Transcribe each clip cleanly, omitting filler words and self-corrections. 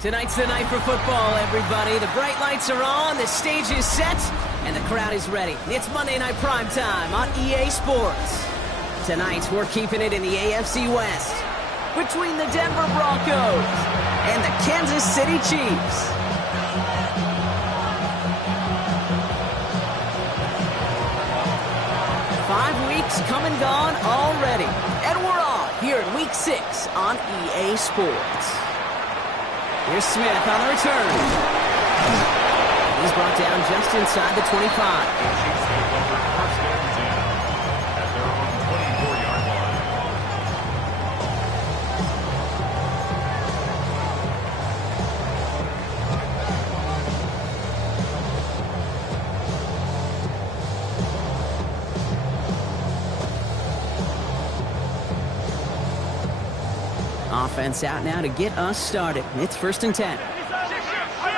Tonight's the night for football, everybody. The bright lights are on, the stage is set, and the crowd is ready. It's Monday Night Primetime on EA Sports. Tonight, we're keeping it in the AFC West between the Denver Broncos and the Kansas City Chiefs. Five weeks come and gone already, and we're off here in Week 6 on EA Sports. Here's Smith on the return. He's brought down just inside the 25. Offense out now to get us started. It's 1st and 10. I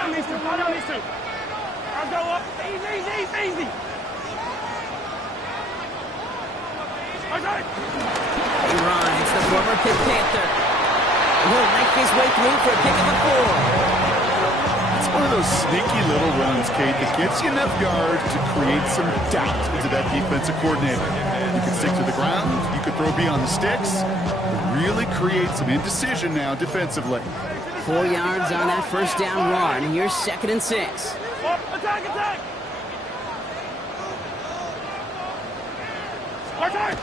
don't need to. I'll go up. Easy. Hey, Ron, it's the former Pitt Panther. He'll make his way through for a pick of the 4. It's one of those sneaky little runs, Kate, that gets you enough yards to create some doubt into that defensive coordinator. You can stick to the ground, you can throw beyond the sticks, really create some indecision now defensively. 4 yards on that first down run. Here's 2nd and 6. Attack!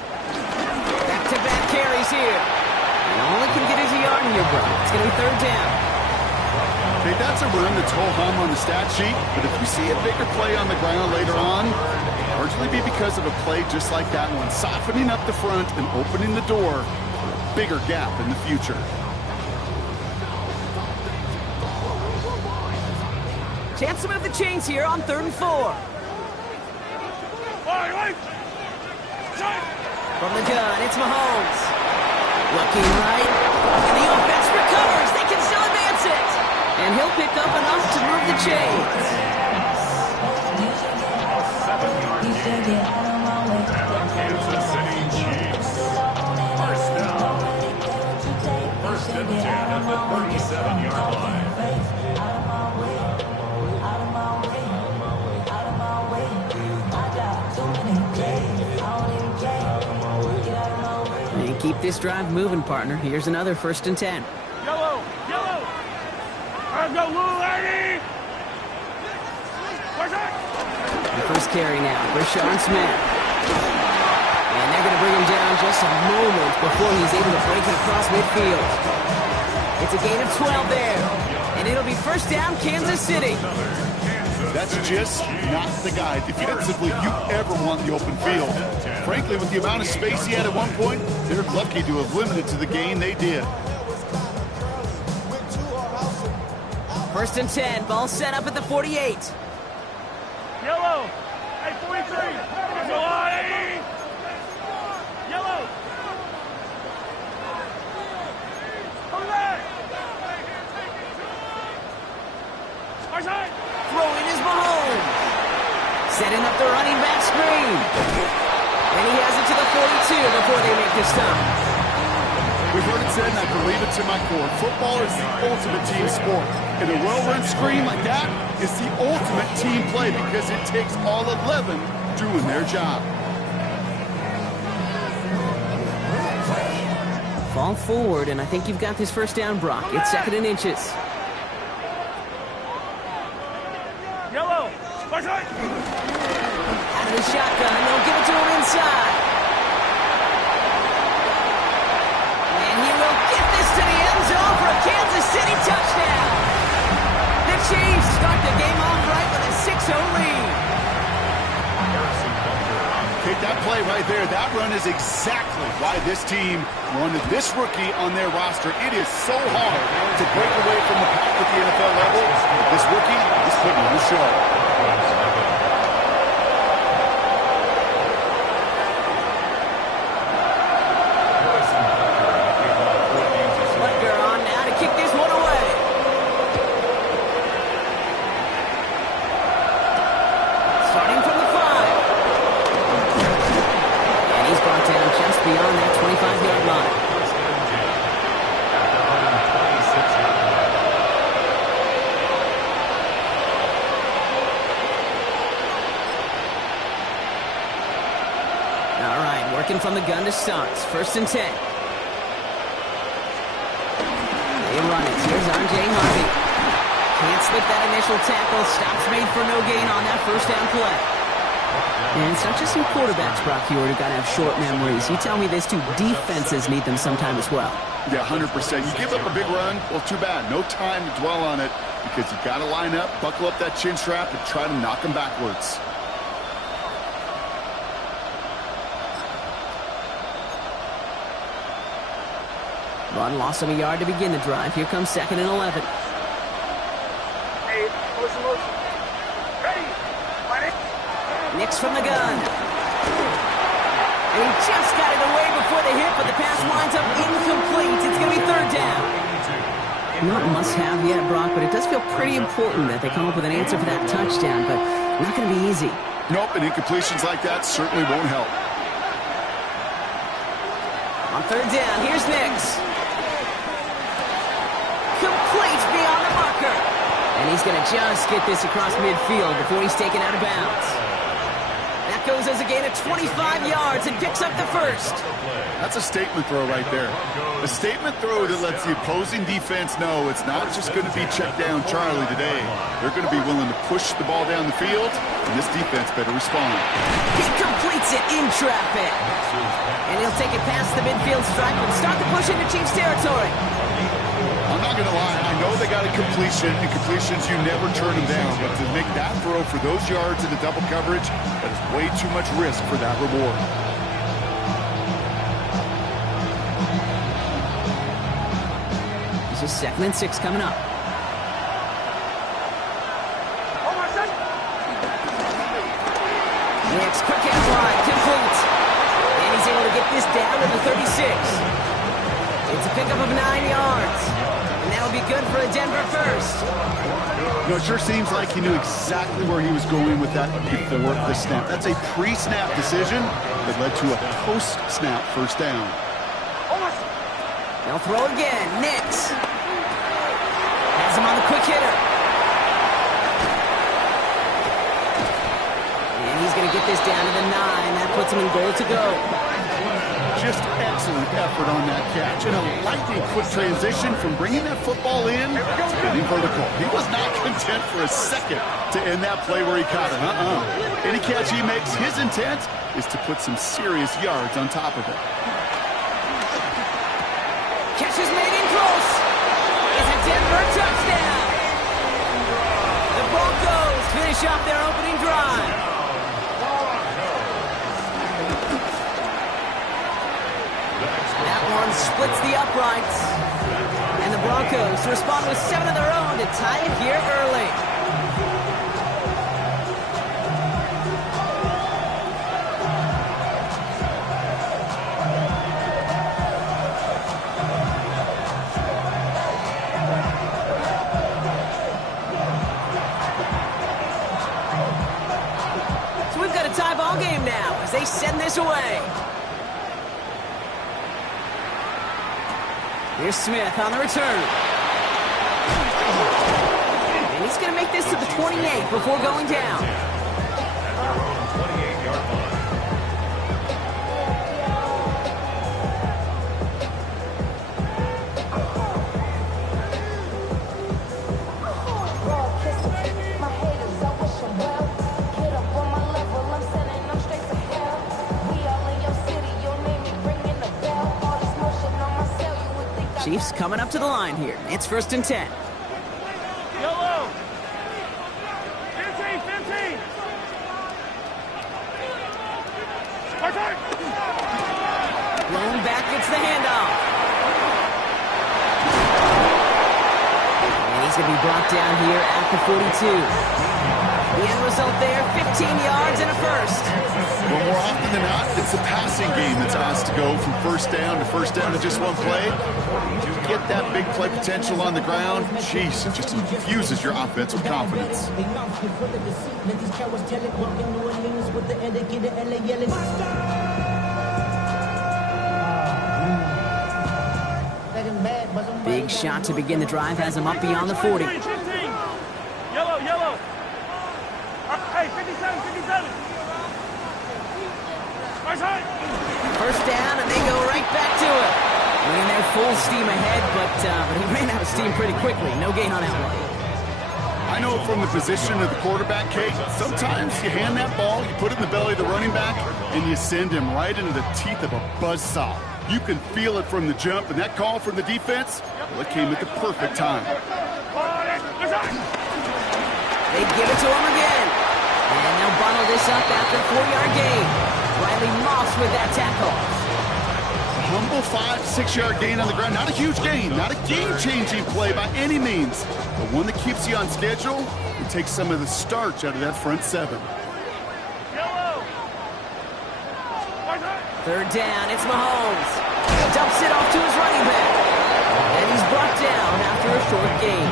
Back-to-back carries here. And all he can get is a yard here, bro. It's going to be 3rd down. Okay, that's a run that's ho-hum on the stat sheet, but if you see a bigger play on the ground later on, largely be because of a play just like that one, softening up the front and opening the door. Bigger gap in the future. Chance to move the chains here on 3rd and 4. From the gun, it's Mahomes. Looking right, and the offense recovers. They can still advance it. And he'll pick up enough to move the chains. 7-yard gain. Kansas City Chiefs. First and 10 at the 37-yard line. And keep this drive moving, partner. Here's another 1st and 10. Yellow. Let's go, Lou, lady. The first carry now for Sean Smith. And they're going to bring him down just a moment before he's able to break it across midfield. It's a gain of 12 there. And it'll be 1st down, Kansas City. That's just not the guy defensively you ever want in the open field. Frankly, with the amount of space he had at one point, they're lucky to have limited to the gain they did. 1st and 10, ball set up at the 48. Yellow. Hey, 43. Yellow. Come back. Throwing is Mahomes. Setting up the running back screen. And he has it to the 42 before they make the stop. We've heard it said, and I believe it to my core, football is the ultimate team sport. And a well-run screen like that is the ultimate team play because it takes all 11 doing their job. Fall forward, and I think you've got this 1st down, Brock. It's 2nd and inches. Yellow. Out of the shotgun, they'll give it to him inside. And he will get this to the end zone for a Kansas City touchdown. The Chiefs start the game off right with a 6-0 lead. Take that play right there. That run is exactly why this team wanted this rookie on their roster. It is so hard to break away from the pack at the NFL level. This rookie is putting on the show. beyond that 25-yard line. Formation from the gun to start. 1st and 10. They run it. Here's R.J. Harvey. Can't slip that initial tackle. Stops made for no gain on that 1st down play. And it's not just some quarterbacks, Brock Huard, who got to have short memories. You tell me this too, defenses need them sometime as well. Yeah, 100%. You give up a big run, well, too bad. No time to dwell on it because you got to line up, buckle up that chin strap, and try to knock them backwards. Run lost him a yard to begin the drive. Here comes 2nd and 11. Hey, motion. Ready. Nix from the gun. And he just got it away before the hit, but the pass winds up incomplete. It's going to be 3rd down. Not must-have yet, Brock, but it does feel pretty important that they come up with an answer for that touchdown, but not going to be easy. Nope, and incompletions like that certainly won't help. On 3rd down, here's Nix. Complete beyond the marker. And he's going to just get this across midfield before he's taken out of bounds. That goes as a gain of 25 yards and picks up the 1st. That's a statement throw right there. A statement throw that lets the opposing defense know it's not just going to be check down Charlie today. They're going to be willing to push the ball down the field, and this defense better respond. He completes it in traffic. And he'll take it past the midfield stripe and start to push into Chiefs territory. I'm not going to lie. I know they got a completion, and completions, you never turn them down. But to make that throw for those yards in the double coverage, that is way too much risk for that reward. This is 2nd and 6 coming up. Nix, quick out wide, complete. And he's able to get this down to the 36. It's a pickup of 9 yards. And that'll be good for a Denver 1st. You know, it sure seems like he knew exactly where he was going with that before the snap. That's a pre-snap decision that led to a post-snap 1st down. They'll throw again. Nix has him on the quick hitter. And he's going to get this down to the 9. That puts him in goal to go. Just excellent effort on that catch. And a lightning quick transition from bringing that football in to getting vertical. He was not content for a second to end that play where he caught it. Any catch he makes, his intent is to put some serious yards on top of it. Catch is made in close. It's a Denver touchdown. The Broncos finish off their opening drive. That one splits the uprights. And the Broncos respond with 7 of their own to tie it here early. So we've got a tie ball game now as they send this away. Here's Smith on the return. And he's going to make this to the 28 before going down. Chiefs coming up to the line here. It's 1st and 10. Yellow. 15. Blown back gets the handoff. And he's going to be brought down here at the 42. The end result there, 15 yards and a 1st. Well, more often than not, it's the passing game that's asked to go from 1st down to just one play. You get that big play potential on the ground, jeez, it just infuses your offense with confidence. Big shot to begin the drive has him up beyond the 40. 15. Yellow. Hey, 57. First down, and they go right back to it. Ran there full steam ahead, but he ran out of steam pretty quickly. No gain on that one. I know from the position of the quarterback, Kate, sometimes you hand that ball, you put it in the belly of the running back, and you send him right into the teeth of a buzzsaw. You can feel it from the jump, and that call from the defense, well, it came at the perfect time. They give it to him again. And they'll bottle this up after a 4-yard gain. Riley Moss with that tackle. A humble 5-6-yard gain on the ground. Not a huge gain, not a game-changing play by any means, but one that keeps you on schedule and takes some of the starch out of that front seven. Third down, it's Mahomes. He dumps it off to his running back. And he's brought down after a short gain.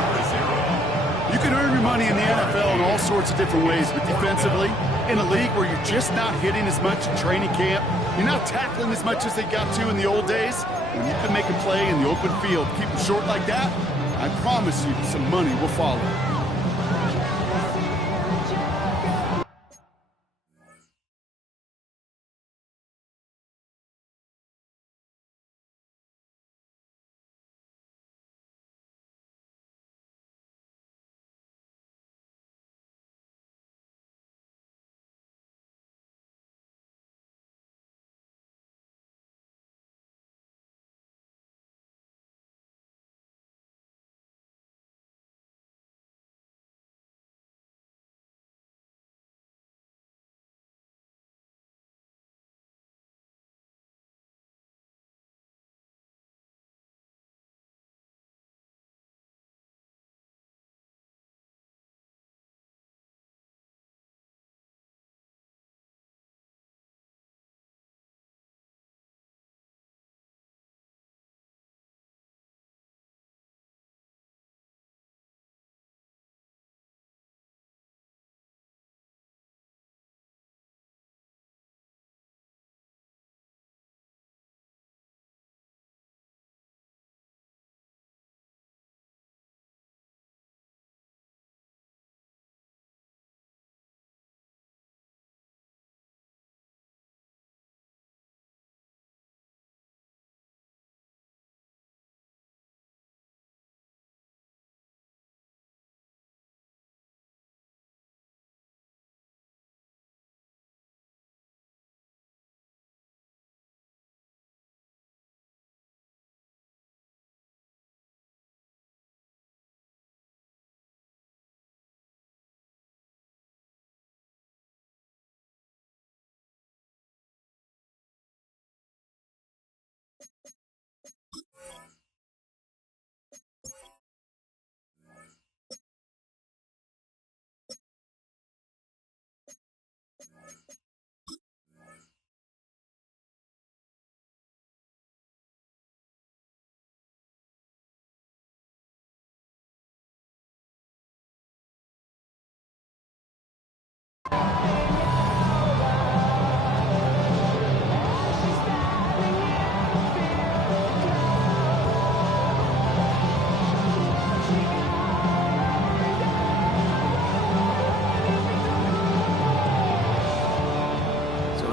You can earn your money in the NFL in all sorts of different ways, but defensively, in a league where you're just not hitting as much in training camp, you're not tackling as much as they got to in the old days, when you can make a play in the open field, keep it short like that, I promise you some money will follow.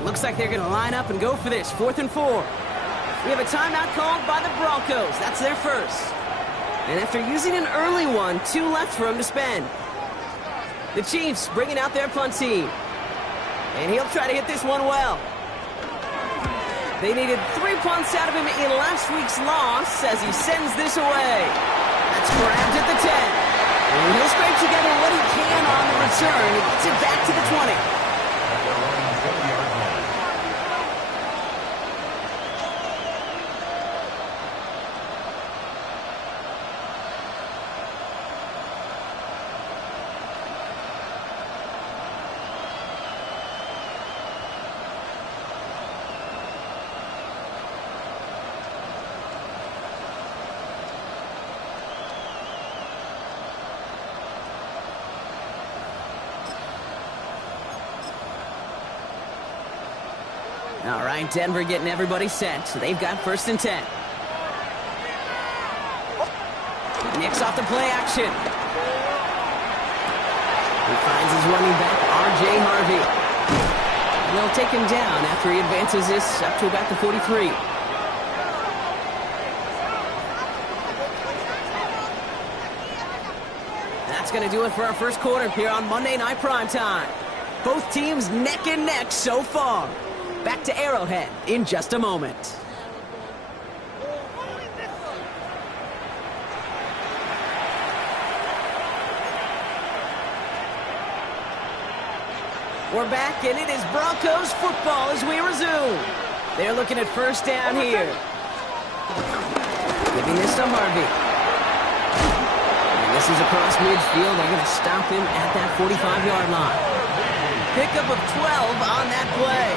Looks like they're going to line up and go for this. 4th and 4. We have a timeout called by the Broncos. That's their first. And after using an early one, 2 left for him to spend. The Chiefs bringing out their punt team. And he'll try to hit this one well. They needed 3 punts out of him in last week's loss as he sends this away. That's grabbed at the 10. And he'll scrape together what he can on the return. He gets it back to the 20. All right, Denver getting everybody set. So they've got 1st and 10. Nick's off the play action. He finds his running back, R.J. Harvey. They'll take him down after he advances this up to about the 43. That's going to do it for our first quarter here on Monday Night Primetime. Both teams neck and neck so far. Back to Arrowhead in just a moment. We're back, and it is Broncos football as we resume. They're looking at first down here. Giving this to Harvey. And this is across midfield. They're going to stop him at that 45-yard line. Pickup of 12 on that play.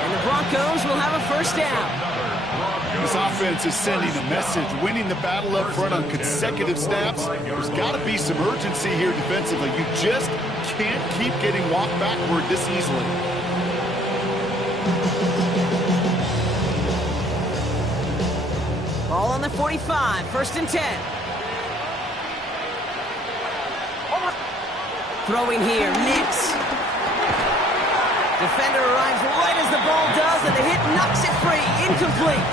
And the Broncos will have a first down. This offense is sending a message, winning the battle up front on consecutive snaps. There's got to be some urgency here defensively. You just can't keep getting walked backward this easily. Ball on the 45, first and 10. Throwing here, Nix. Defender arrives right as the ball does, and the hit knocks it free. Incomplete.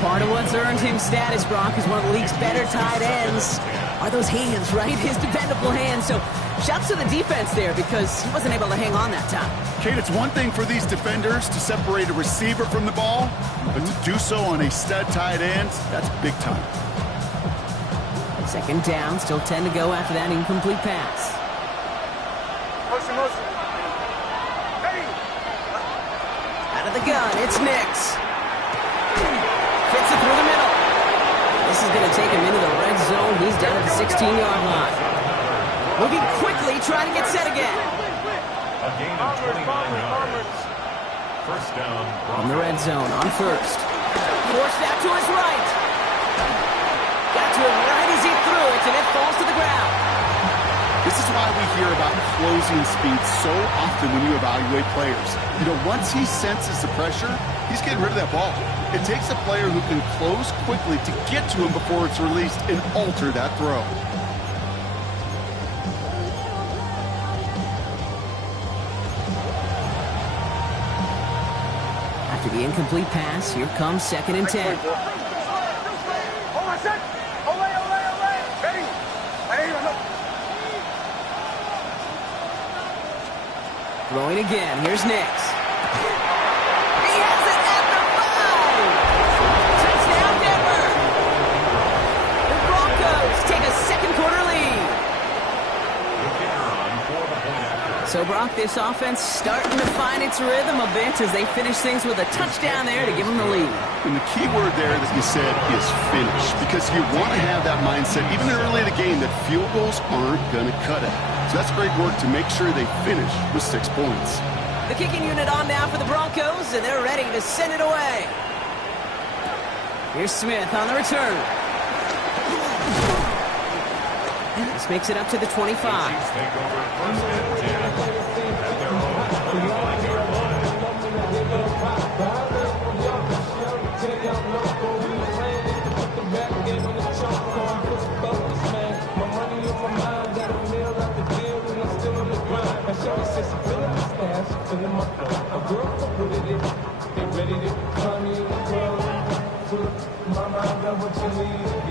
Part of what's earned him status, Brock, is one of the league's better tight ends. Are those hands, right? His dependable hands. So shouts to the defense there because he wasn't able to hang on that time. Kate, it's one thing for these defenders to separate a receiver from the ball, but to do so on a stud tight end, that's big time. Second down, still 10 to go after that incomplete pass. Motion. Out of the gun, it's Nix. Fits it through the middle. This is going to take him into the red zone. He's down at the 16-yard line. Moving quickly, trying to get set again. A gain of 29 yards. First down. On the red zone, on first. Forced out to his right. Got to him right as he threw it, and it falls to the ground. This is why we hear about closing speed so often when you evaluate players. You know, once he senses the pressure, he's getting rid of that ball. It takes a player who can close quickly to get to him before it's released and alter that throw. After the incomplete pass, here comes second and 10. Throwing again. Here's Nix. He has it at the 5. Touchdown, Denver. The Broncos take a second quarter lead. So, Brock, this offense starting to find its rhythm a bit as they finish things with a touchdown there to give them the lead. And the key word there that you said is finish, because you want to have that mindset, even early in the game, that field goals aren't going to cut it. So that's great work to make sure they finish with 6 points. The kicking unit on now for the Broncos, and they're ready to send it away. Here's Smith on the return. This makes it up to the 25. Take over first and 10 at their own 29-yard line.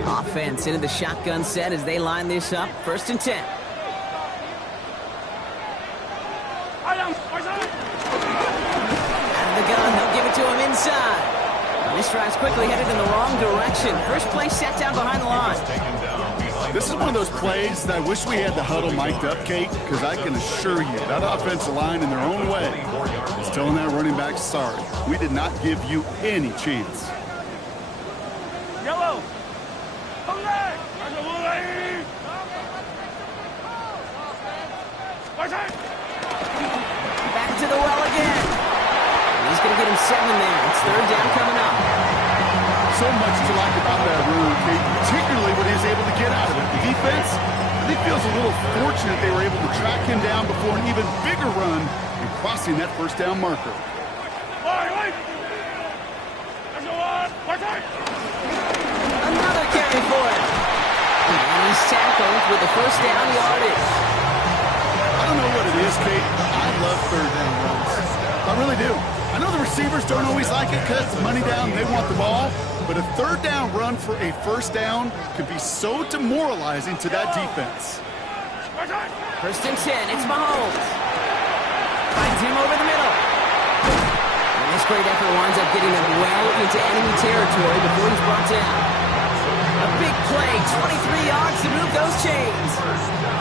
Offense into the shotgun set as they line this up. First and 10. Out of the gun, they'll give it to him inside. And this drive's quickly headed in the wrong direction. First play set down behind the line. This is one of those plays that I wish we had the huddle mic'd up, Kate, because I can assure you that offensive line in their own way is telling that running back, sorry, we did not give you any chance. Yellow. Back to the well again. And he's going to get him 7 there. It's third down coming up. So much to like about that run, Kate, particularly what he was able to get out of it. The defense, I think, feels a little fortunate they were able to track him down before an even bigger run and crossing that first down marker. Another carry for him. And he's tackled with the first down yardage. I don't don't know what it is, Kate. I love third down runs. I really do. I know the receivers don't always like it because money down, they want the ball. But a third down run for a first down can be so demoralizing to that defense. First and 10, it's Mahomes. Finds him over the middle. And this great effort winds up getting him well into enemy territory before he's brought down. A big play, 23 yards to move those chains.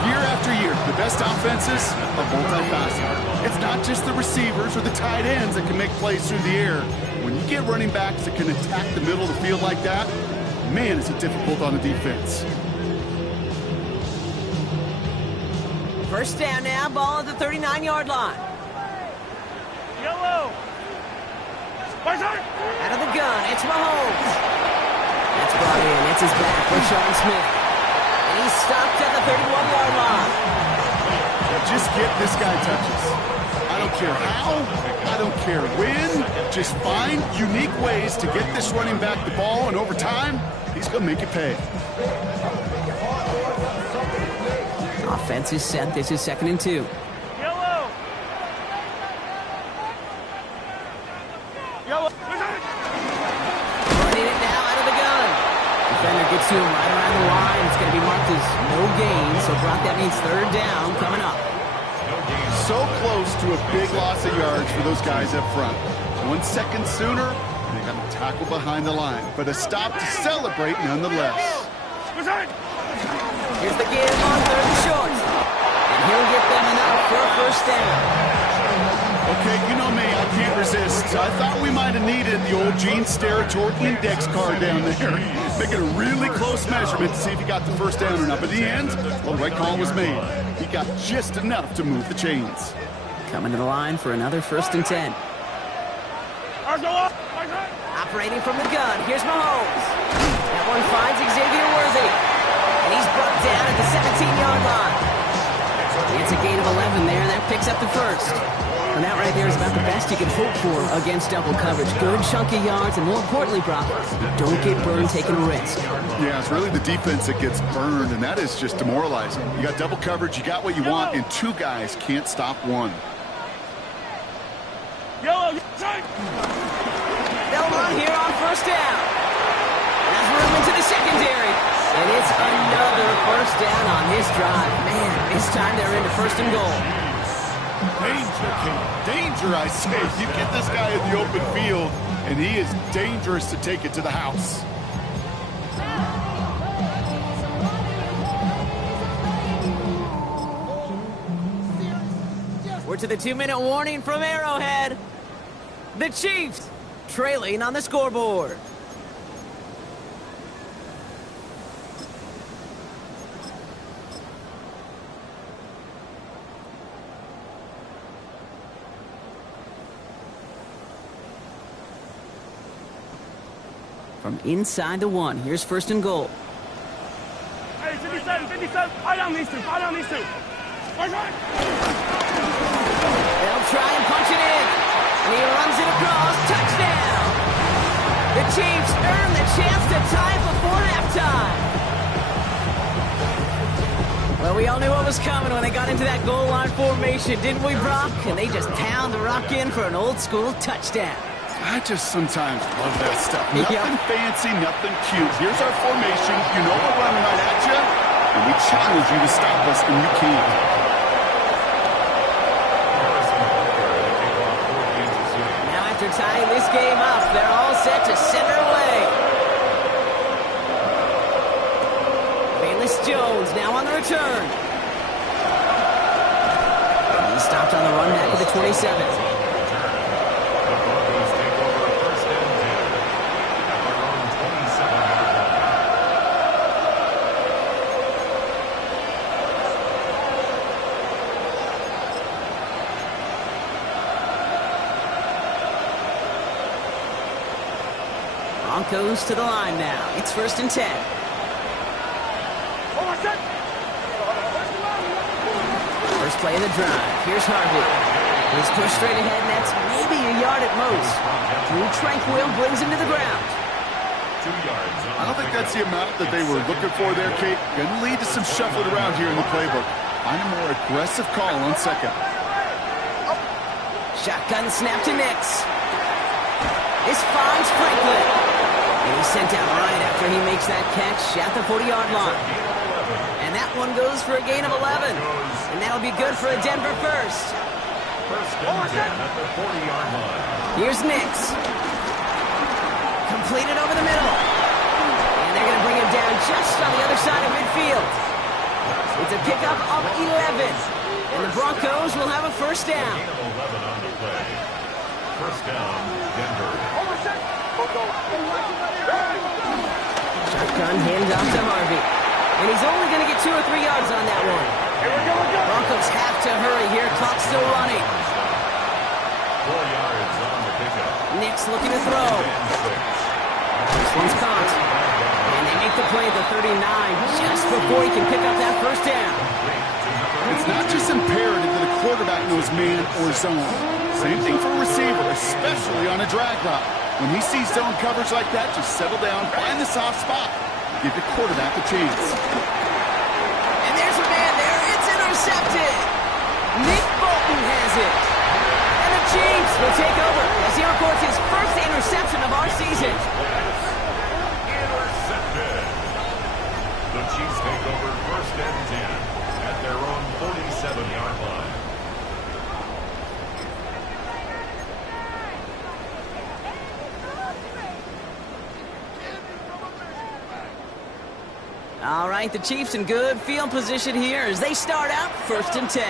Year after year, the best offenses are multifaceted. It's not just the receivers or the tight ends that can make plays through the air. When you get running backs that can attack the middle of the field like that, man, is it difficult on the defense. First down now, ball at the 39-yard line. Yellow. Out of the gun, it's Mahomes. That's brought in, it's his back for Sean Smith. And he's stopped at the 31-yard line. Just get this guy touches. I don't care how, I don't care when. Just find unique ways to get this running back the ball, and over time, he's going to make it pay. Offense is set. This is 2nd and 2. Yellow. Yellow. Running it now out of the gun. Defender gets to him right around the line. It's going to be marked as no gain. So, Brock, that means third down coming up. So close to a big loss of yards for those guys up front. 1 second sooner, and they got a tackle behind the line. But a stop to celebrate nonetheless. Here's the give on 3rd and short. And he'll get them enough for a first down. Okay, you know me, I can't resist. I thought we might have needed the old Gene Steratore index card down there. Making a really close measurement to see if he got the first down or not. But in the end, well, the right call was made. He got just enough to move the chains. Coming to the line for another 1st and 10. Operating from the gun, here's Mahomes. That one finds Xavier Worthy. And he's brought down at the 17-yard line. It's a gain of 11 there, and that picks up the first. And that right there is about the best you can hope for against double coverage. Good chunky yards, and more importantly, Brock, don't get burned taking a risk. Yeah, it's really the defense that gets burned, and that is just demoralizing. You got double coverage, you got what you want, and two guys can't stop one. Yellow. They'll run here on first down. There's room into the secondary. And it's another first down on this drive. Man, this time they're into 1st and goal. Danger, King. Danger, I say. You get this guy in the open field, and he is dangerous to take it to the house. We're to the 2-minute warning from Arrowhead. The Chiefs trailing on the scoreboard. From inside the 1, here's 1st and goal. Hey, 57, 57. Eye on these two. Eye on these two. They'll try and punch it in. And he runs it across. Touchdown! The Chiefs earn the chance to tie it before halftime. Well, we all knew what was coming when they got into that goal line formation, didn't we, Brock? And they just pound the rock in for an old-school touchdown. I just sometimes love that stuff. Nothing fancy, nothing cute. Here's our formation. You know we're running right at you, and we challenge you to stop us, and you can't. Now after tying this game up, they're all set to send her away. Bayless Jones now on the return. He stopped on the run back at the 27. Broncos to the line now. It's 1st and 10. First play of the drive. Here's Harvey. He's pushed straight ahead, and that's maybe a yard at most. Drew Tranquil brings him to the ground. 2 yards. I don't think that's the amount that they were looking for there, Kate. Going to lead to some shuffling around here in the playbook. Find a more aggressive call on second. Shotgun snap to Nix. This finds Franklin. And he's sent out right after he makes that catch at the 40-yard line. And that one goes for a gain of 11. And that'll be good for a Denver first. First and 10 at the 40-yard line. Here's Nix. Completed over the middle. And they're going to bring him down just on the other side of midfield. It's a pickup of 11. And the Broncos will have a first down. Gain of 11 on the play. First down, Denver. Shotgun handoff to Harvey. And he's only going to get 2 or 3 yards on that one. Broncos have to hurry here. Clock still running. 4 yards on the pickup. Nix looking to throw. This one's caught. And they make the play at the 39 just before he can pick up that first down. It's not just imperative that a quarterback knows man or zone. Same thing for a receiver, especially on a drag route. When he sees zone coverage like that, just settle down, find the soft spot. Give your quarterback a chance. And there's a man there. It's intercepted. Nick Bolton has it. And the Chiefs will take over as he records his first interception of our season. Intercepted. The Chiefs take over first and 10 at their own 47-yard line. All right, the Chiefs in good field position here as they start out first and 10.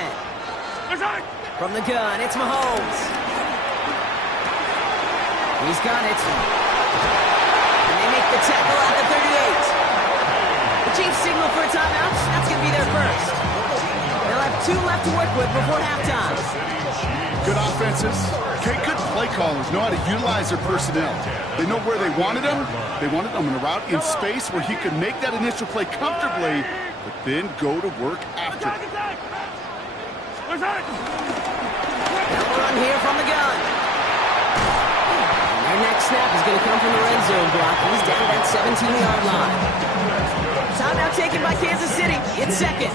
From the gun, it's Mahomes. He's got it. And they make the tackle at the 38. The Chiefs signal for a timeout. That's going to be their first. They'll have 2 left to work with before halftime. Good offenses. Okay, good play callers know how to utilize their personnel. They know where they wanted him. They wanted him in a route in space where he could make that initial play comfortably, but then go to work after it. Now run here from the gun. And their next snap is going to come from the red zone block. He's down at that 17-yard line. Timeout taken by Kansas City. It's second.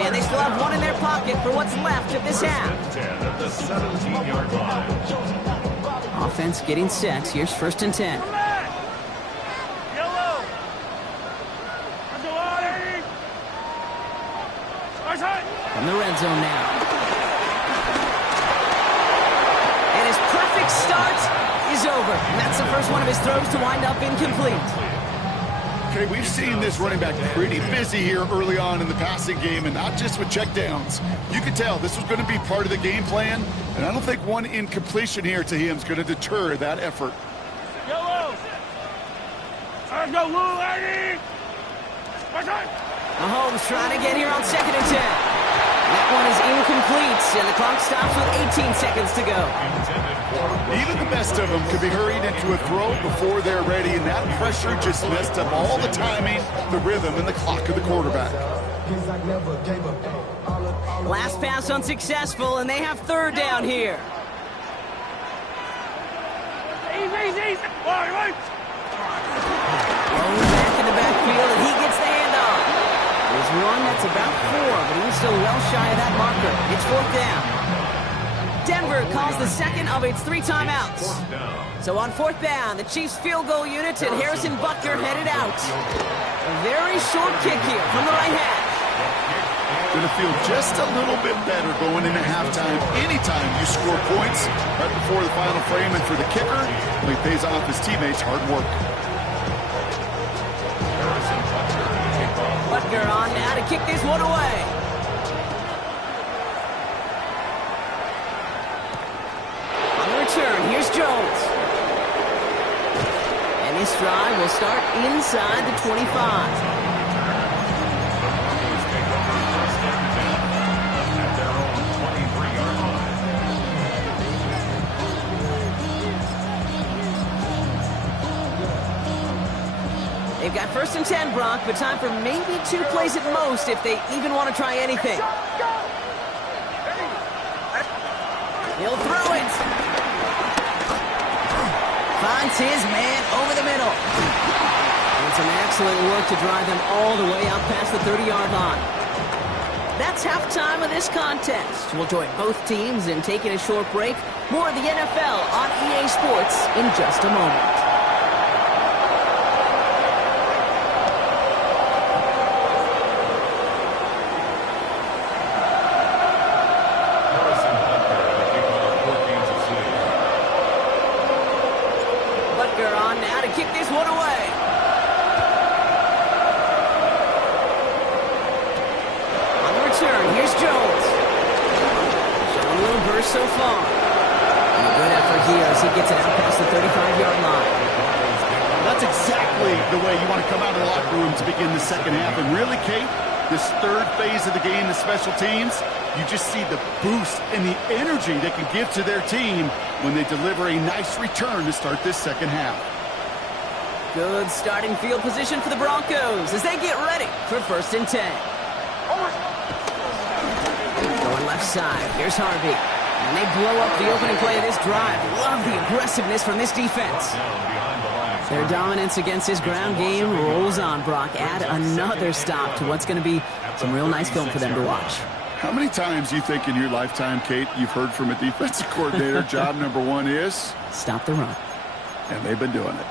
And they still have 1 in their pocket for what's left of this half. 10 at the 17-yard line. Offense getting set. Here's first and 10. From the red zone now. And his perfect start is over. And that's the first one of his throws to wind up incomplete. Okay, we've seen this running back pretty busy here early on in the passing game, and not just with checkdowns. You can tell this was going to be part of the game plan, and I don't think one incompletion here to him is going to deter that effort. Mahomes trying to get here on second and 10. That one is incomplete, and the clock stops with 18 seconds to go. Even the best of them could be hurried into a throw before they're ready, and that pressure just messed up all the timing, the rhythm, and the clock of the quarterback. Last pass unsuccessful, and they have third down here. Back in the backfield, and he gets the handoff. His run, that's about 4, but he's still well shy of that marker. It's fourth down. Denver calls the second of its 3 timeouts. So on fourth down, the Chiefs field goal unit and Harrison Butker headed out. A very short kick here from the right hash. Going to feel just a little bit better going into halftime. Anytime you score points right before the final frame, and for the kicker, he pays off his teammates' hard work. Butker on now to kick this one away. On the return, here's Jones. And this drive will start inside the 25. They've got first and 10, Brock, but time for maybe 2 plays at most if they even want to try anything. He'll throw it. Finds his man over the middle. And some excellent work to drive them all the way out past the 30-yard line. that's halftime of this contest. We'll join both teams in taking a short break. More of the NFL on EA Sports in just a moment. Kick this one away. On the return, here's Jones. Showing a little burst so far. And a good effort here as he gets it out past the 35-yard line. That's exactly the way you want to come out of the locker room to begin the second half. And really, Kate, this third phase of the game, the special teams, you just see the boost and the energy they can give to their team when they deliver a nice return to start this second half. Good starting field position for the Broncos as they get ready for 1st and 10. Going left side. Here's Harvey. And they blow up the opening play of this drive. Love the aggressiveness from this defense. Their dominance against this ground game rolls on, Brock. Add another stop to what's going to be some real nice film for them to watch. How many times do you think in your lifetime, Kate, you've heard from a defensive coordinator, job number one is? Stop the run. And they've been doing it.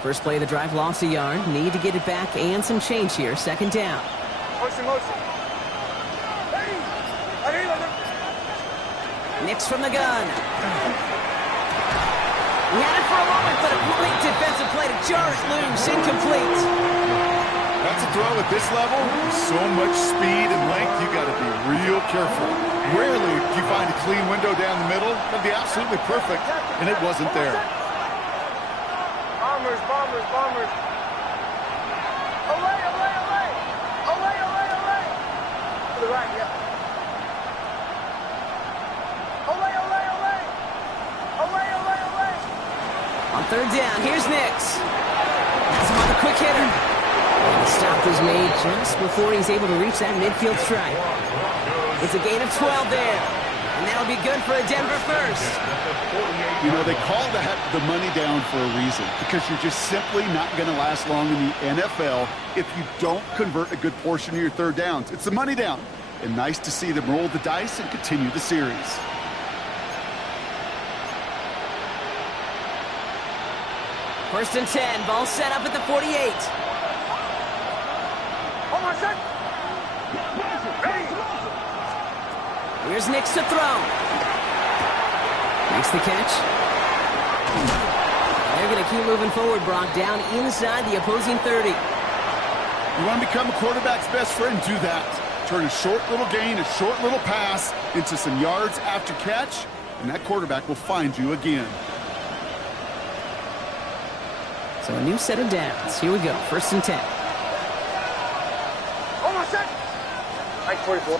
First play of the drive, lost a yard. Need to get it back and some change here. 2nd down. Motion. Nix from the gun. He had it for a moment, but a great defensive play to jar it loose. Incomplete. That's a throw at this level. With so much speed and length, you got to be real careful. Rarely do you find a clean window down the middle. That'd be absolutely perfect, and it wasn't there. Bombers. Away. To the right, yeah. Away. On 3rd down, here's Nix. That's on the quick hitter. And the stop was made just before he's able to reach that midfield strike. It's a gain of 12 there. And that'll be good for a Denver first. You know, they call that the money down for a reason, because you're just simply not going to last long in the NFL if you don't convert a good portion of your 3rd downs. It's the money down. And nice to see them roll the dice and continue the series. First and 10, ball set up at the 48. Here's Nix to throw. Makes the catch. They're going to keep moving forward, Brock, down inside the opposing 30. You want to become a quarterback's best friend? Do that. Turn a short little gain, a short little pass into some yards after catch, and that quarterback will find you again. So a new set of downs. Here we go. 1st and 10. Right, 44.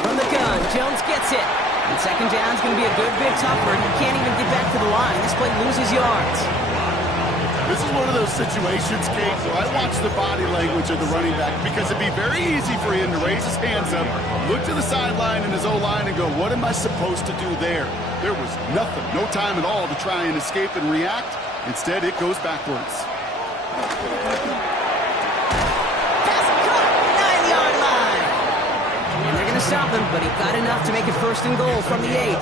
From the gun, Jones gets it. And 2nd down's going to be a good bit tougher. He can't even get back to the line. This play loses yards. This is one of those situations, Kate, where I watch the body language of the running back, because it'd be very easy for him to raise his hands up, look to the sideline in his O-line and go, what am I supposed to do there? There was nothing, no time at all to try and escape and react. Instead, it goes backwards. Stop him, but he got enough to make it 1st and goal from the 8.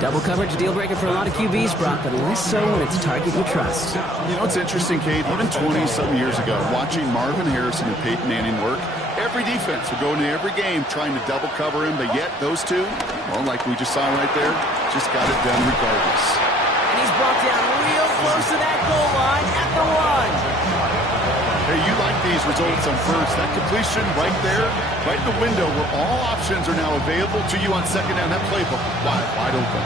Double coverage, deal breaker for a lot of QBs, Brock, but less so when it's a target you trust. You know, it's interesting, Kate, even 20-something years ago, watching Marvin Harrison and Peyton Manning work, every defense would go into every game trying to double cover him, but yet those two, well, like we just saw right there, just got it done regardless. And he's brought down real close to that goal line at the 1. Hey, you like these results on first. That completion right there, right in the window where all options are now available to you on 2nd down. That playbook wide open.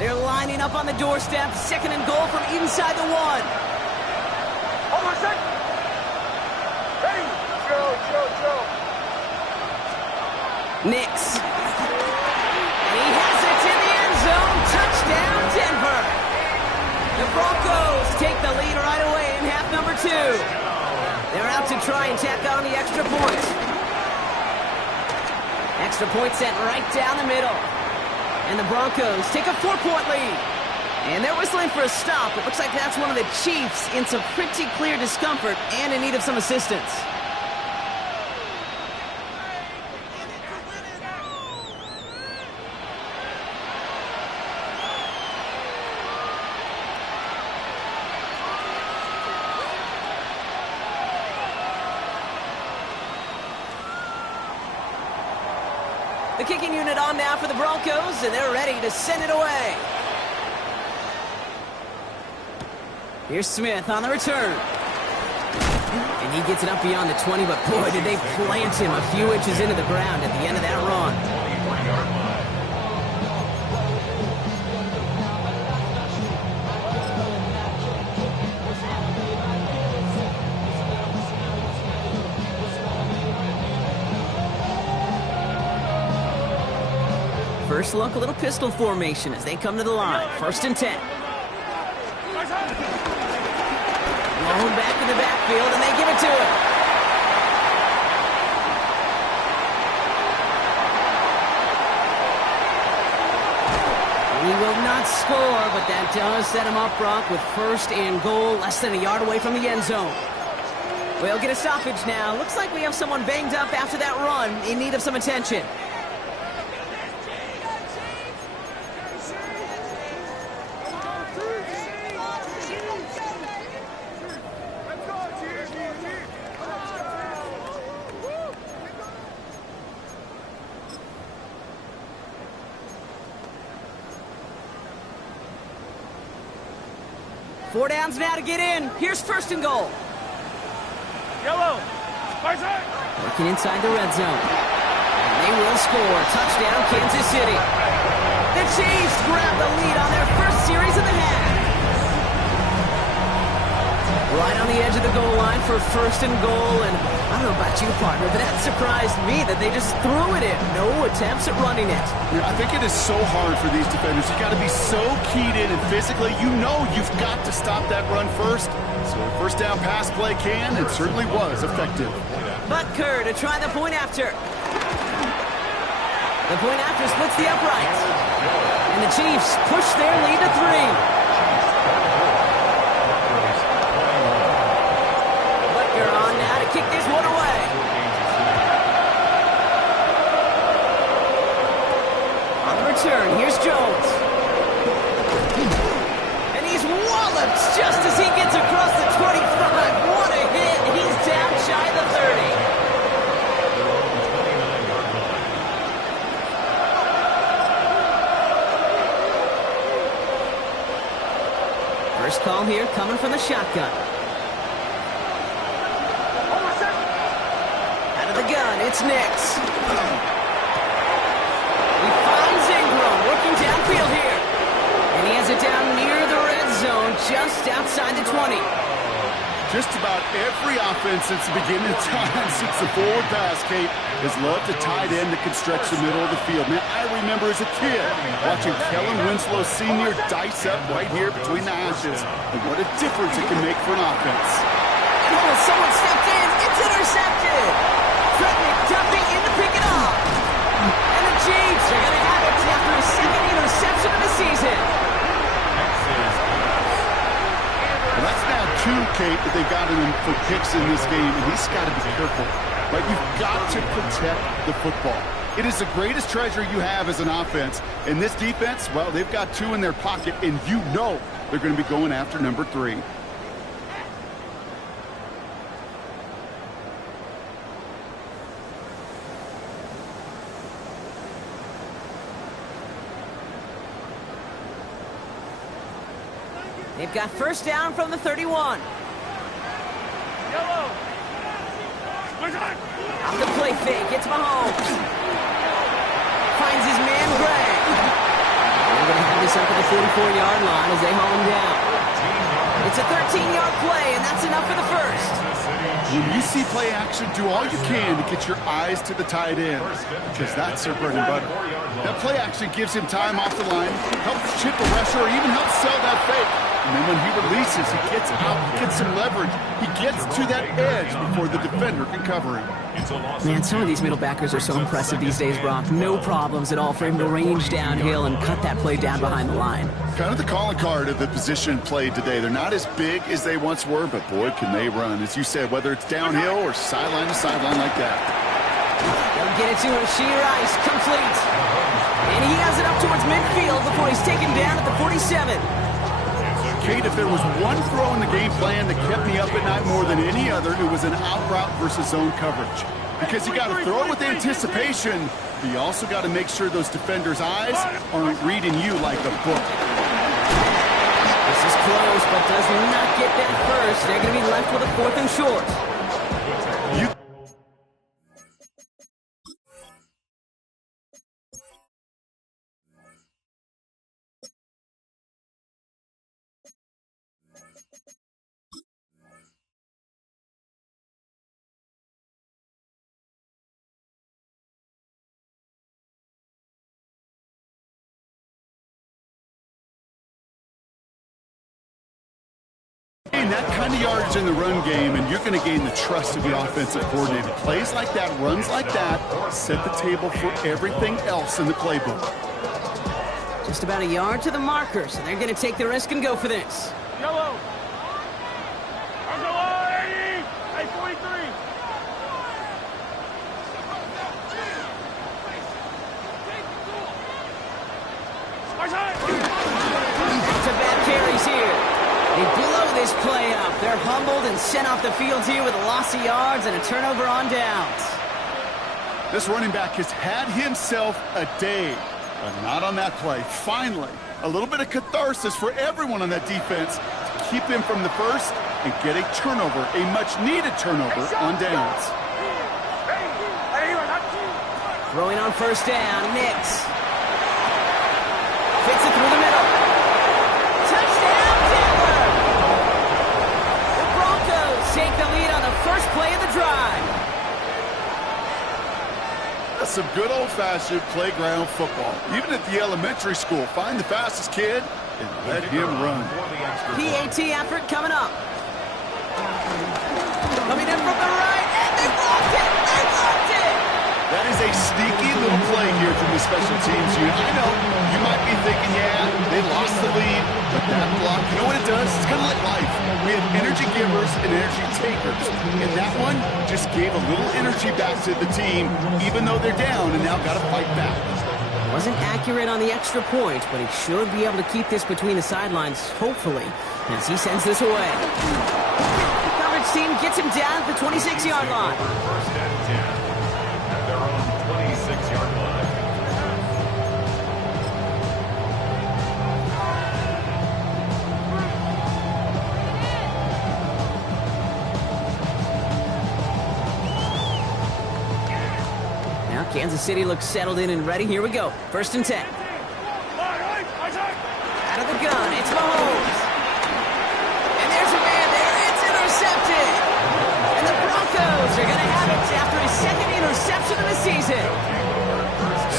They're lining up on the doorstep. 2nd and goal from inside the 1. Almost set. Ready. Joe. Nix. He has it in the end zone. Touchdown, Denver. The Broncos take the lead right away in half number 2. They're about to try and tack on the extra point. Extra point sent right down the middle. And the Broncos take a 4-point lead. And they're whistling for a stop. It looks like that's one of the Chiefs in some pretty clear discomfort and in need of some assistance. The kicking unit on now for the Broncos, and they're ready to send it away. Here's Smith on the return. And he gets it up beyond the 20, but boy, did they plant him a few inches into the ground at the end of that run. First look, a little pistol formation as they come to the line. 1st and 10. Blown back in the backfield, and they give it to him. He will not score, but that does set him up, Brock, with 1st and goal, less than a yard away from the end zone. We'll get a stoppage now. Looks like we have someone banged up after that run, in need of some attention. Four downs now to get in. Here's 1st and goal. Yellow. Working inside the red zone. And they will score. Touchdown, Kansas City. The Chiefs grab the lead on their first series of the half. Right on the edge of the goal line for 1st and goal. And I don't know about you, partner, but that surprised me that they just threw it in. No attempts at running it. Yeah, I think it is so hard for these defenders. You got to be so keyed in and physically, you know you've got to stop that run first. So the 1st down pass play can and certainly was effective. Butker to try the point after. The point after splits the uprights. And the Chiefs push their lead to 3. Kick this one away. On the return, here's Jones. And he's walloped just as he gets across the 25. What a hit. He's down shy of the 30. First call here coming from the shotgun. It's Nix. He finds Ingram working downfield here. And he has it down near the red zone, just outside the 20. Just about every offense since the beginning of time, since the forward pass, Kate, has loved a tight end that can stretch the middle of the field. Man, I remember as a kid watching Kellen Winslow Sr. dice up right here between the hashes. And what a difference it can make for an offense. And someone stepped in. It's intercepted. Fred McDuffie in to pick it up. And the Chiefs are going to have it after a 2nd interception of the season. Well, that's now 2, Kate, that they've got him for kicks in this game, and he's got to be careful. Right? You've got to protect the football. It is the greatest treasure you have as an offense. And this defense, well, they've got 2 in their pocket, and you know they're going to be going after number 3. They've got 1st down from the 31. Yellow. Off the play fake, it's Mahomes. Finds his man Gray. They're going to have this up at the 44-yard line as they haul him down. It's a 13-yard play, and that's enough for the 1st. When you see play action, do all you can to get your eyes to the tight end, because that's their bread and butter. That play action gives him time off the line, helps chip a rusher, or even helps sell that fake. And then when he releases, he gets out, he gets some leverage. He gets to that edge before the defender can cover him. Man, some of these middle backers are so impressive these days, Brock. No problems at all for him to range downhill and cut that play down behind the line. Kind of the calling card of the position played today. They're not as big as they once were, but boy, can they run. As you said, whether it's downhill or sideline to sideline like that. They'll get it to Rasheed Rice, complete. And he has it up towards midfield before he's taken down at the 47. Kate, if there was one throw in the game plan that kept me up at night more than any other, it was an out route versus zone coverage. Because you got to throw it with anticipation, but you also got to make sure those defenders' eyes aren't reading you like a book. This is close, but does not get there first. They're going to be left with a 4th and short. That kind of yardage in the run game, and you're going to gain the trust of your offensive coordinator. Plays like that, runs like that, set the table for everything else in the playbook. Just about a yard to the marker, so they're going to take the risk and go for this. Yellow. Hey, 43. Back-to-back carries here. They blow this play up. They're humbled and sent off the field here with a loss of yards and a turnover on downs. This running back has had himself a day, but not on that play. Finally, a little bit of catharsis for everyone on that defense to keep them from the first and get a turnover, a much-needed turnover on downs. Throwing on first down, Nix. Fits it through the middle. Touchdown, Denver! The Broncos take the lead on the first play of the drive. That's some good old-fashioned playground football. Even at the elementary school, find the fastest kid and let him run. PAT effort coming up. Coming in from the right, and they blocked it! They blocked it! That is a sneaky little play here from the special teams unit. I know, you might be thinking, yeah, they lost the lead, but that block, you know what it does? It's kind of like life. We have energy givers and energy takers, and that one just gave a little energy back to the team, even though they're down and now got to fight back. Wasn't accurate on the extra point, but he should be able to keep this between the sidelines, hopefully, as he sends this away. The coverage team gets him down at the 26-yard line. First and 10 at their own 26-yard line. Now Kansas City looks settled in and ready. Here we go. First and 10. Out of the gun, it's Mahomes. And there's a man there. It's intercepted. And the Broncos are going to have it after his second interception of the season.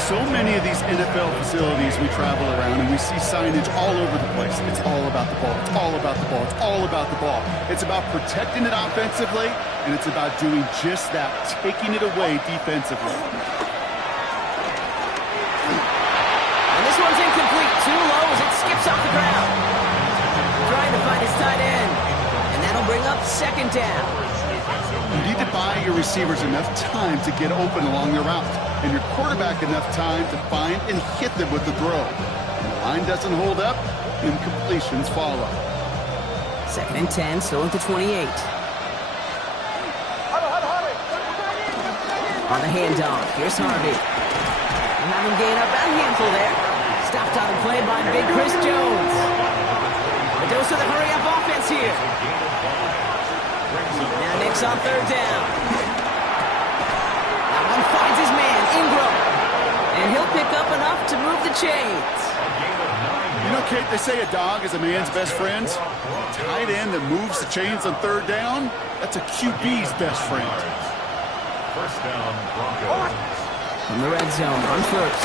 So many of these NFL facilities we travel around and we see signage all over the place. It's all about the ball. It's all about the ball. It's all about the ball. It's about protecting it offensively, and it's about doing just that, taking it away defensively. And this one's incomplete. Too low as it skips off the ground. Trying to find his tight end. And that'll bring up second down. You need to buy your receivers enough time to get open along their route, and your quarterback enough time to find and hit them with the throw. When the line doesn't hold up, incompletions follow. Second and 10, still at the 28. On the handoff, here's Harvey. We'll have him gain up about a handful there. Stopped on the play by big Chris Jones. The dose of the hurry-up offense here. Now Nick's on third down. That one finds his man, Ingram. And he'll pick up enough to move the chains. You know, Kate, they say a dog is a man's best friend. Tight end that moves the chains on third down, that's a QB's best friend. First down, Broncos. From the red zone on first.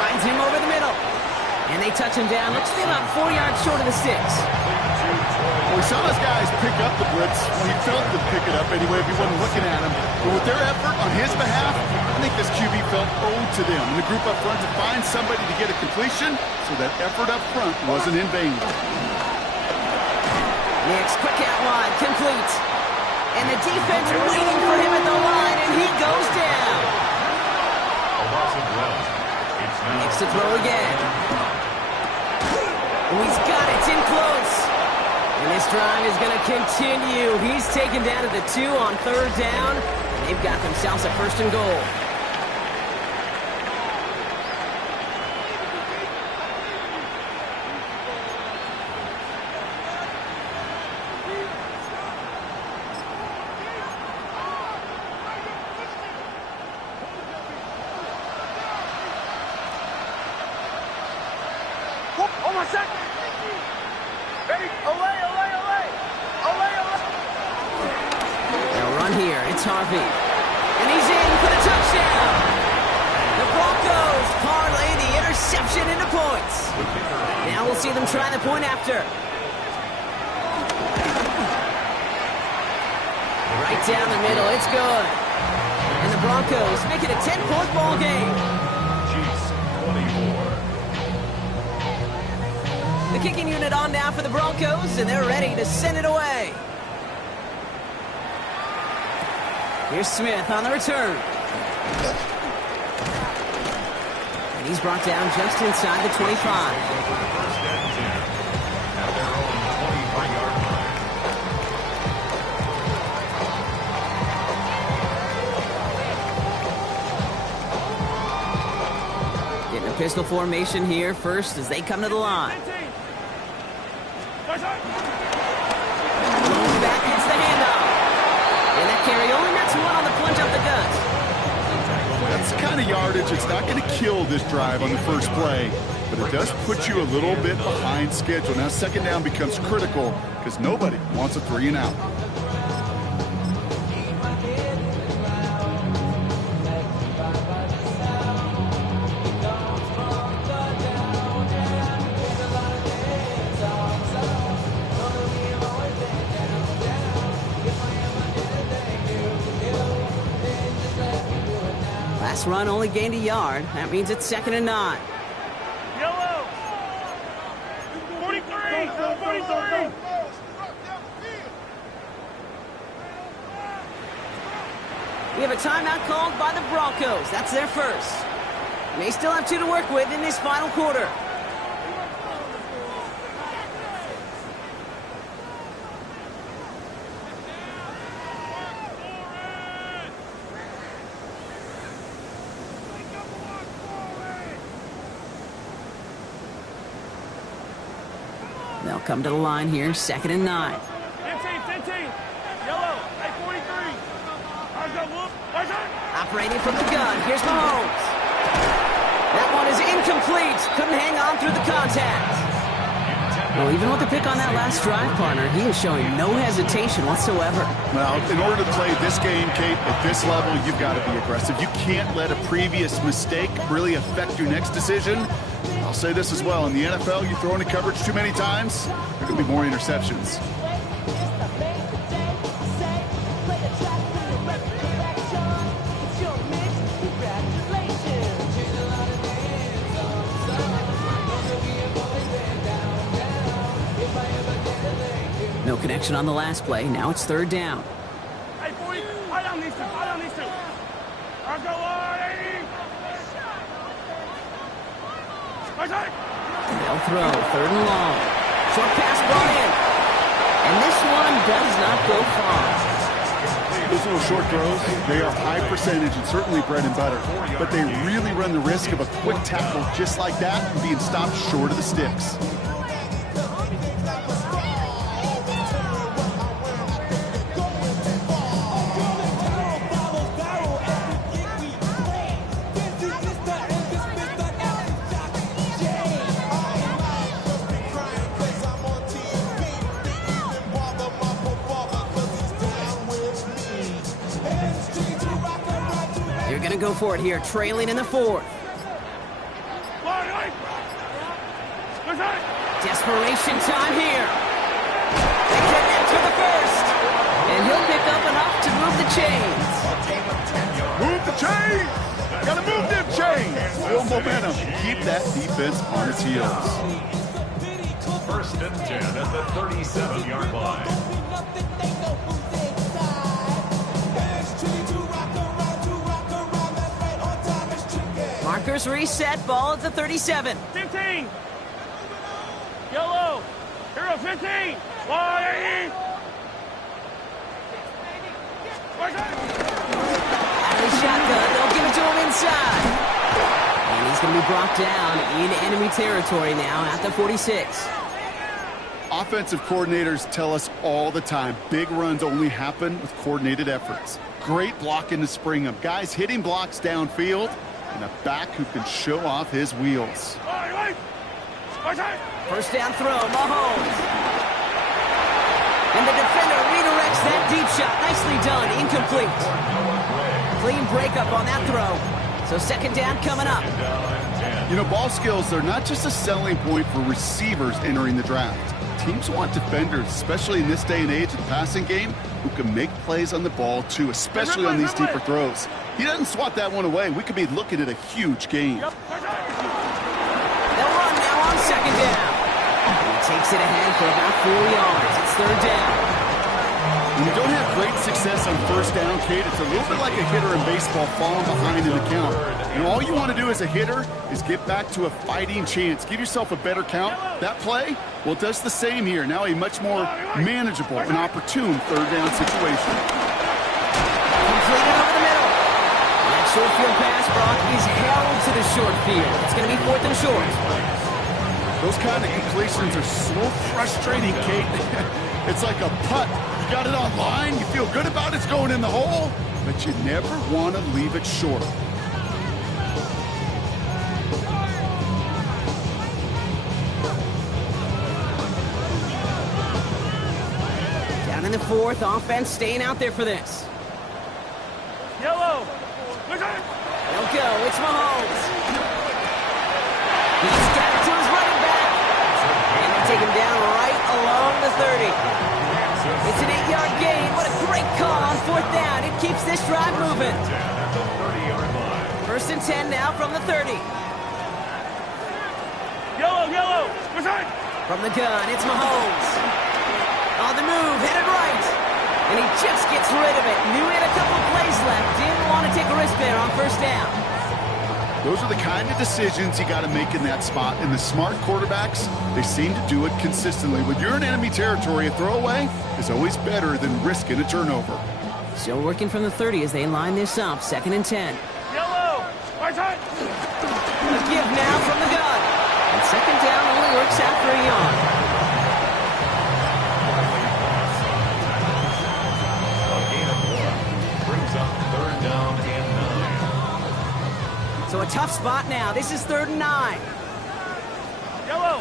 Finds him over the middle. And they touch him down. Looks to be about 4 yards short of the sticks. Well, we saw those guys pick up the blitz. Well, he felt them pick it up anyway if he wasn't looking at him. But with their effort on his behalf, I think this QB felt owed to them. And the group up front to find somebody to get a completion, so that effort up front wasn't in vain. Nix, quick out wide, complete. And the defense waiting for him at the line, and he goes down. Nix to throw again. Oh, he's got it. It's in close. And this drive is going to continue. He's taken down to the 2 on 3rd down. And they've got themselves a 1st and goal. They'll run here. It's Harvey. And he's in for the touchdown. The Broncos parlay the interception into points. Now we'll see them try the point after. Right down the middle. It's good. And the Broncos make it a 10-point ball game. Chiefs 24. The kicking unit on now for the Broncos, and they're ready to send it away. Here's Smith on the return. And he's brought down just inside the 25. First and 10 at their own 25-yard line. Getting a pistol formation here first as they come to the line. Back gets the handoff. And that carry only nets one on the plunge up the gut. That's the kind of yardage. It's not going to kill this drive on the first play, but it does put you a little bit behind schedule. Now 2nd down becomes critical because nobody wants a 3 and out. Last run only gained a yard. That means it's 2nd and 9. Yellow. 43. 43. We have a timeout called by the Broncos. That's their first. They still have 2 to work with in this final quarter. They'll come to the line here, 2nd and 9. 15. Yellow. Hey, 43. Operating from the gun. Here's Mahomes. That one is incomplete. Couldn't hang on through the contact. Well, even with the pick on that last drive, partner, he is showing no hesitation whatsoever. Well, in order to play this game, Kate, at this level, you've got to be aggressive. You can't let a previous mistake really affect your next decision. I'll say this as well. In the NFL, you throw into coverage too many times, there are going to be more interceptions. No connection on the last play. Now it's 3rd down. Hey, 40. I don't need to. I'll go on, 80. They'll throw 3rd and long. Short pass brought in. And this one does not go far. Those little short throws, they are high percentage and certainly bread and butter. But they really run the risk of a quick tackle just like that and being stopped short of the sticks. They're going to go for it here, trailing in the 4th. Desperation time here. They connect for the first. And he'll pick up enough to move the chains. Move the chains! Gotta move them chains! Build momentum. Keep that defense on its heels. First and 10 at the 37-yard line. Markers reset, ball at the 37. 15. Yellow. Hero 15. Wide. Out of the shotgun, they'll give it to him inside. And he's going to be brought down in enemy territory now at the 46. Offensive coordinators tell us all the time, big runs only happen with coordinated efforts. Great blocking to spring them. Guys hitting blocks downfield, and a back who can show off his wheels. First down throw, Mahomes. And the defender redirects that deep shot. Nicely done, incomplete. Clean breakup on that throw. So second down coming up. You know, ball skills are not just a selling point for receivers entering the draft. Teams want defenders, especially in this day and age of the passing game, who can make plays on the ball too, especially on these deeper throws. He doesn't swat that one away. We could be looking at a huge game. They'll run now on second down. He takes it ahead for about 4 yards. It's third down. When you don't have great success on first down, Kate, it's a little bit like a hitter in baseball falling behind in the count. And all you want to do as a hitter is get back to a fighting chance. Give yourself a better count. That play, well, it does the same here. Now a much more manageable and opportune third down situation. Completed over the middle. That short field pass, Brock, is held to the short field. It's going to be fourth and short. Those kind of completions are so frustrating, Kate. It's like a putt. You got it on line, you feel good about it's going in the hole, but you never want to leave it short. Down in the fourth, offense staying out there for this. Yellow. They'll go, it's Mahomes. He's got it to his running back. And they take him down right along the 30. It's an 8-yard gain. What a great call on fourth down. It keeps this drive moving. First and 10 now from the 30. Yellow. From the gun, it's Mahomes. On the move, headed right. And he just gets rid of it. Knew he had a couple plays left. Didn't want to take a risk there on first down. Those are the kind of decisions you got to make in that spot. And the smart quarterbacks, they seem to do it consistently. When you're in enemy territory, a throwaway is always better than risking a turnover. Still working from the 30 as they line this up. Second and 10. Yellow. A give now from the gun. And second down only works out for a yard. So a tough spot now. This is third and 9. Yellow.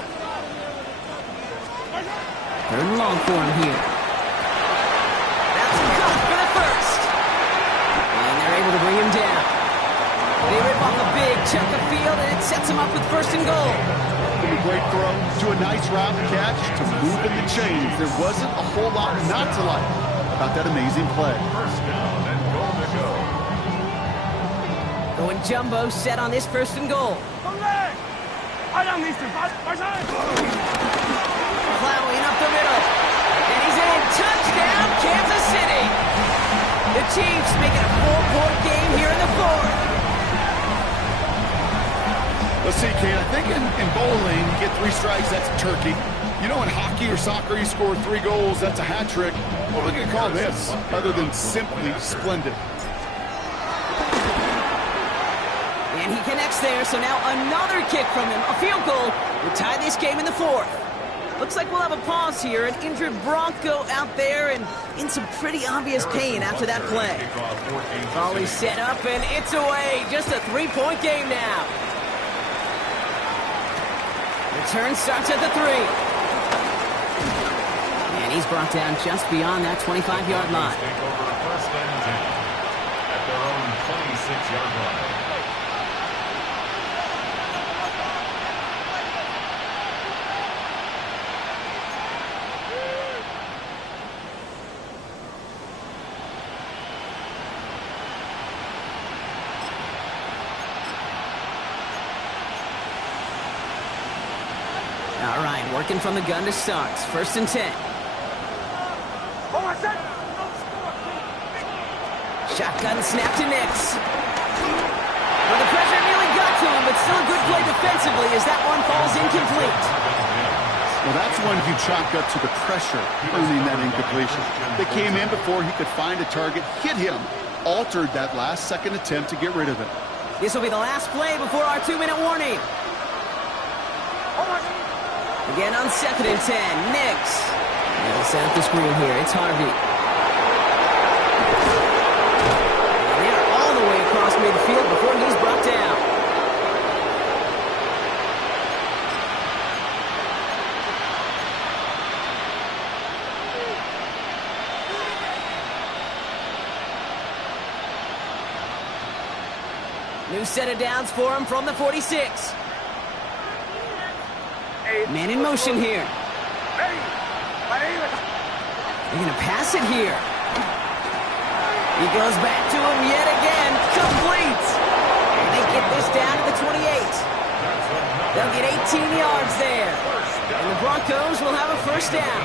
Third and long for him here. That's good for the first. And they're able to bring him down. They rip off a big chunk of field, and it sets him up with first and goal. From a great throw to a nice route catch to moving the chains. There wasn't a whole lot not to like about that amazing play. First down and goal to go. Going jumbo set on this first and goal. Plowing up the middle. And he's in. Touchdown, Kansas City. The Chiefs make it a 4-point game here in the fourth. Let's see, Kate, I think in bowling, you get 3 strikes, that's a turkey. You know, in hockey or soccer, you score 3 goals, that's a hat trick. What are we going to call this, other than simply splendid? And he connects there, so now another kick from him. A field goal will tie this game in the fourth. Looks like we'll have a pause here. An injured Bronco out there and in some pretty obvious pain after that play. Volley set up, and it's away. Just a 3-point game now. Return starts at the 3. And he's brought down just beyond that 25-yard line. Take over first and 10 at their own 26-yard line. Working from the gun to start. 1st and 10. Shotgun snap to Nix. Well, the pressure nearly got to him, but still a good play defensively as that one falls incomplete. Well, that's one he chalked up to the pressure, earning that incompletion. They came in before he could find a target, hit him, altered that last-second attempt to get rid of it. This will be the last play before our 2-minute warning. Again on 2nd and 10, Nix. They'll set up the screen here. It's Harvey. Across midfield before he's brought down. New set of downs for him from the 46. Man in motion here. They're going to pass it here. He goes back to him yet again. Complete. And they get this down to the 28. They'll get 18 yards there. And the Broncos will have a 1st down.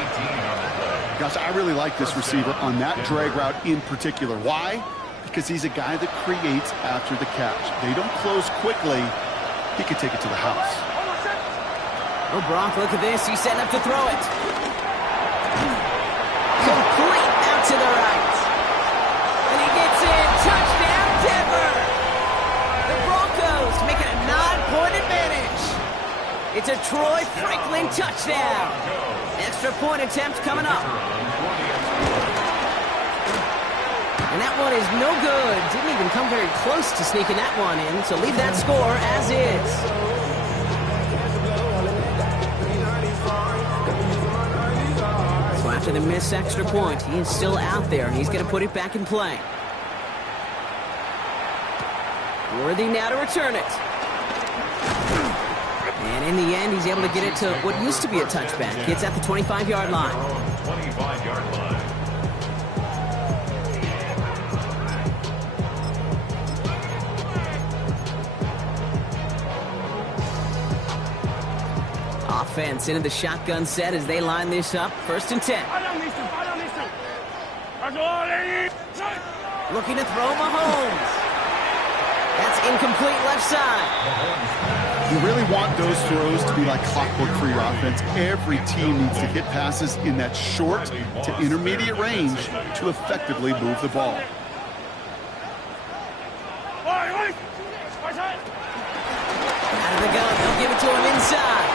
Gosh, I really like this receiver on that drag route in particular. Why? Because he's a guy that creates after the catch. They don't close quickly. He could take it to the house. Oh, Bronk, look at this. He's setting up to throw it. Complete out to the right. Touchdown, Denver! The Broncos make it a 9-point advantage. It's a Troy Franklin touchdown. Extra point attempt coming up. And that one is no good. Didn't even come very close to sneaking that one in, so leave that score as is. So after the missed extra point, he is still out there, and he's going to put it back in play. Worthy now to return it. And in the end, he's able to get it to what used to be a touchback. It's at the 25-yard line. 25-yard line. Offense into the shotgun set as they line this up. 1st and 10. Looking to throw Mahomes. That's incomplete left side. You really want those throws to be like clockwork for your offense. Every team needs to hit passes in that short to intermediate range to effectively move the ball. Out of the gun, they'll give it to him inside.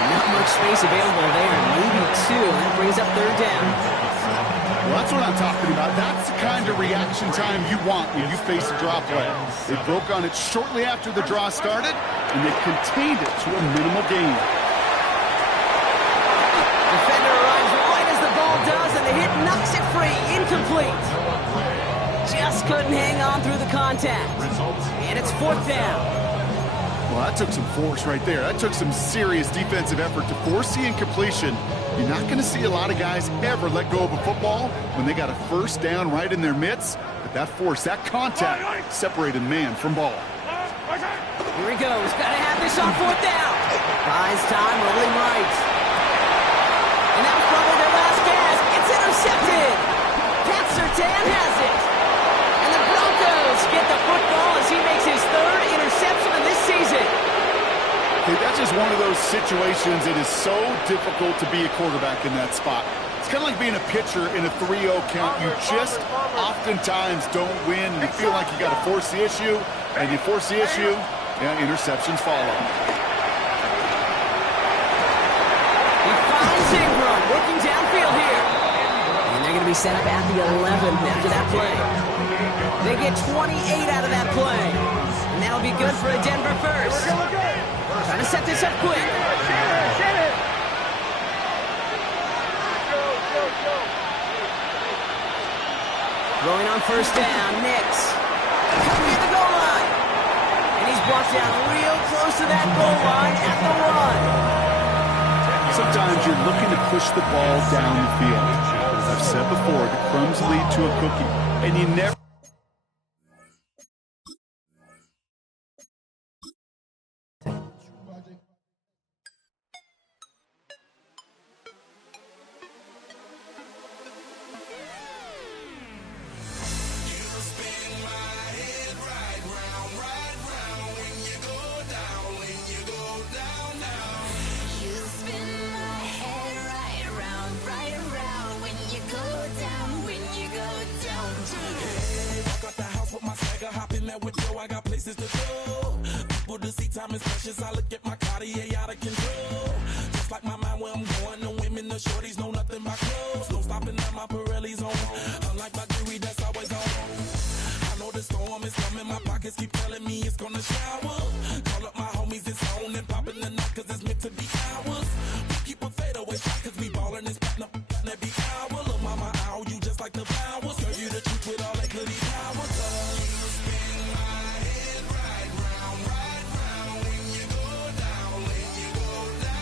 Not much space available there, maybe 2. That brings up 3rd down. Well, that's what I'm talking about. That's the kind of reaction time you want when you face a draw play. They broke on it shortly after the draw started, and they contained it to a minimal gain. Defender arrives right as the ball does, and the hit knocks it free. Incomplete. Just couldn't hang on through the contact. And it's 4th down. Well, that took some force right there. That took some serious defensive effort to force the incompletion. You're not going to see a lot of guys ever let go of a football when they got a 1st down right in their midst. But that force, that contact, separated man from ball. Here he goes. Got to have this on 4th down. Buys time, rolling right. And that was probably their last gasp. It's intercepted. Pat Surtain has it. And the Broncos get the football as he makes his 3rd interception of this season. Hey, that's just one of those situations that is so difficult to be a quarterback in that spot. It's kind of like being a pitcher in a 3-0 count. You just oftentimes don't win, and you feel like you got to force the issue, and you force the issue, and interceptions follow. He finds Ingram working downfield here. And they're going to be set up at the 11 after that play. They get 28 out of that play. And that'll be good for a Denver 1st. Trying to set this up quick. Throwing on 1st down, Nix. Coming at the goal line. And he's brought down real close to that goal line at the 1. Sometimes you're looking to push the ball down the field. As I've said before, the crumbs lead to a cookie. And you never... time is precious. I